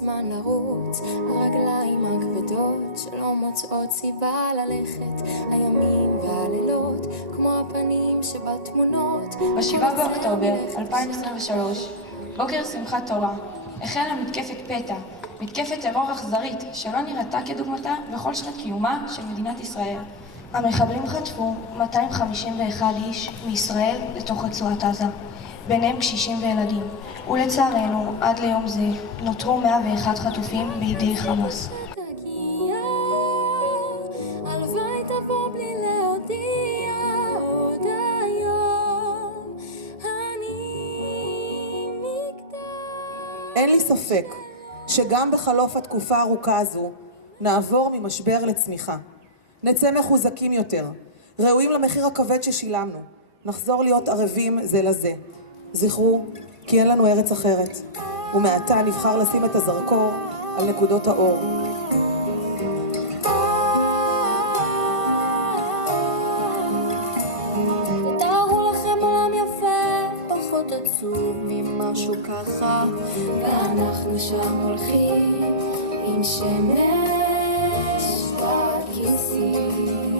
זמן לרוץ, הרגליים הכבדות שלא מוצאות סיבה ללכת, הימים והלילות כמו הפנים שבתמונות. ב7 באוקטובר 2023, בוקר שמחת תורה, החלה מתקפת פתע, מתקפת טרור אכזרית שלא נראתה כדוגמתה בכל שנת קיומה של מדינת ישראל. המחבלים חטפו 251 איש מישראל לתוך רצועת עזה, ביניהם קשישים וילדים, ולצערנו עד ליום זה נותרו 101 חטופים בידי חמאס. הלוואי תבוא בלי להודיע עוד היום, אני מגדל. אין לי ספק שגם בחלוף התקופה הארוכה הזו נעבור ממשבר לצמיחה. נצא מחוזקים יותר, ראויים למחיר הכבד ששילמנו. נחזור להיות ערבים זה לזה. זכרו כי אין לנו ארץ אחרת, ומעתה נבחר לשים את הזרקור על נקודות האור. תתארו לכם עולם יפה, פחות עצוב ממשהו ככה, ואנחנו שם הולכים עם שמש בכיסים.